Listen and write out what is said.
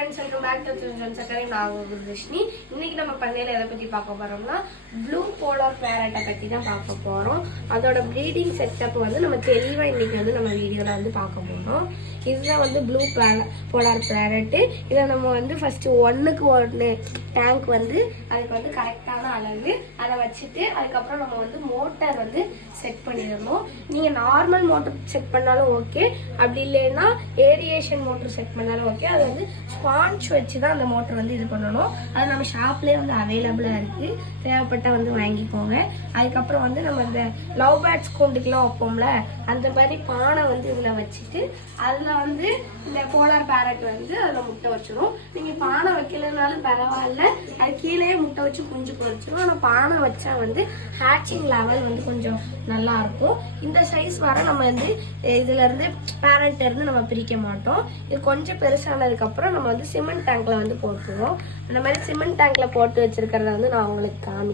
friends, welcome back to Sakari. நான் கிருஷ்ணி. இன்னைக்கு நம்ம பண்ணையில எதை பத்தி பார்க்க போறோம்னா ப்ளூ போலார் பேரட்டை பத்தி தான் பார்க்க போறோம். அதோட ப்ரீடிங் செட்டப் வந்து நம்ம தெளிவா இன்னைக்கு வந்து நம்ம வீடியோல வந்து பார்க்க போறோம். இதுதான் வந்து ப்ளூ போலார் பேரட். இதை நம்ம வந்து ஃபர்ஸ்ட் 1க்கு 1 டேங்க் வந்து அதுக்கு வந்து கரெக்டான அளவு அதை வச்சுட்டு அதுக்கப்புறம் நம்ம வந்து மோட்டார் வந்து செட் பண்ணிடணும். நீங்க நார்மல் மோட்டர் செட் பண்ணாலும் ஓகே, அப்படி இல்லைன்னா ஏரியேஷன் மோட்டர் செட் பண்ணாலும் ஓகே. அது வந்து ஸ்பான்ச் வச்சு தான் அந்த மோட்டர் வந்து இது பண்ணணும். அது நம்ம ஷாப்லேயே வந்து அவைலபிளாக இருக்குது, தேவைப்பட்டால் வந்து வாங்கிக்கோங்க. அதுக்கப்புறம் வந்து நம்ம இந்த லவ் பேர்ட்ஸ் கூண்டுக்கெல்லாம் வைப்போம்ல, அந்த மாதிரி பானை வந்து இதில் வச்சுட்டு அதில் வந்து இந்த போலார் பேரட் வந்து அதில் முட்டை வச்சிடும். நீங்கள் பானை வைக்கலனாலும் பரவாயில்ல, அது கீழே முட்டை வச்சு குஞ்சு பொறிச்சிடும். ஆனால் பானை வச்சா வந்து ஹேட்சிங் லெவல் வந்து கொஞ்சம் நல்லா இருக்கும். இந்த சைஸ் வர நம்ம வந்து இதுல இருந்து பேரண்ட் இருந்து நம்ம பிரிக்க மாட்டோம். இது கொஞ்சம் பெருசானதுக்கு அப்புறம் நம்ம வந்து சிமெண்ட் டேங்க்ல வந்து போட்டுருவோம். அந்த மாதிரி சிமெண்ட் டேங்க்ல போட்டு வச்சிருக்கிறத வந்து நான் உங்களுக்கு காமி